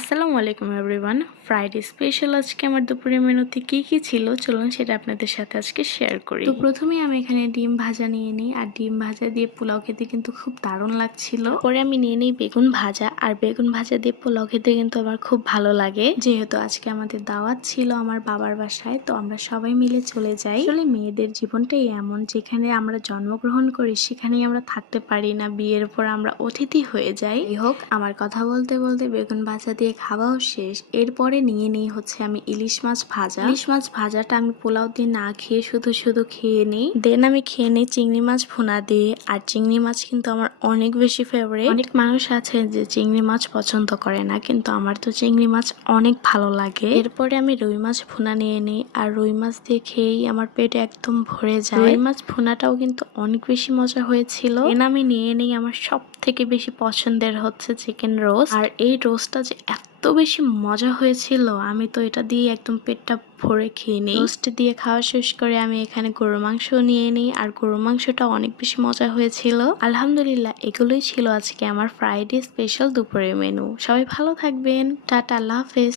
আসসালামু আলাইকুম everyone. Friday special আজকে আমার দুপুরের মেনুতে কি ছিল চলুন সেটা আপনাদের সাথে আজকে শেয়ার করি। তো প্রথমেই আমি এখানে ডিম ভাজা নিয়ে নিই, আর ডিম ভাজা দিয়ে পোলাও খেতে কিন্তু খুব দারুণ লাগছিল। পরে আমি নিয়ে নিই বেগুন ভাজা, আর বেগুন ভাজা দিয়ে পোলাও খেতে কিন্তু আমার খুব ভালো লাগে। যেহেতু আজকে আমাদের দাওয়াত ছিল আমার বাবার বাসায়, তো আমরা সবাই মিলে চলে যাই। আসলে মেয়েদের জীবনটাই এমন, যেখানে আমরা জন্মগ্রহণ করি সেখানেই আমরা থাকতে পারি না, বিয়ের পর আমরা অতিথি হয়ে যাই। যাই হোক, আমার কথা বলতে বলতে বেগুন ভাজা দিয়ে খাওয়াও শেষ। এরপরে নিয়ে নিই হচ্ছে আমি ইলিশ মাছ ভাজা। ইলিশ মাছ ভাজাটা আমি পোলাও দিয়ে না খেয়ে শুধু খেয়ে নিই। দেন আমি খেয়ে নিই চিংড়ি মাছ ভুনা দিয়ে। আর চিংড়ি মাছ কিন্তু আমার অনেক বেশি ফেভারিট। অনেক মানুষ আছে যে চিংড়ি মাছ পছন্দ করে না, কিন্তু আমার তো চিংড়ি মাছ অনেক ভালো লাগে। এরপরে আমি রুই মাছ ভুনা নিয়ে নিই, আর রুই মাছ দিয়ে খেয়েই আমার পেট একদম ভরে যায়। রুই মাছ ভুনাটাও কিন্তু অনেক বেশি মজা হয়েছিল। দেন আমি নিয়ে নিই আমার সব থেকে বেশি পছন্দের হচ্ছে চিকেন রোস্ট। আর এই রোস্টটা যে এত বেশি মজা হয়েছিল, আমি তো এটা দিয়ে একদম পেটটা ভরে খেয়ে নিই। রোস্ট দিয়ে খাওয়া শেষ করে আমি এখানে গরুর মাংস নিয়ে নিই, আর গরুর মাংসটা অনেক বেশি মজা হয়েছিল। আলহামদুলিল্লাহ, এগুলোই ছিল আজকে আমার ফ্রাইডে স্পেশাল দুপুরের মেনু। সবাই ভালো থাকবেন, টাটা, আল্লাহ হাফেজ।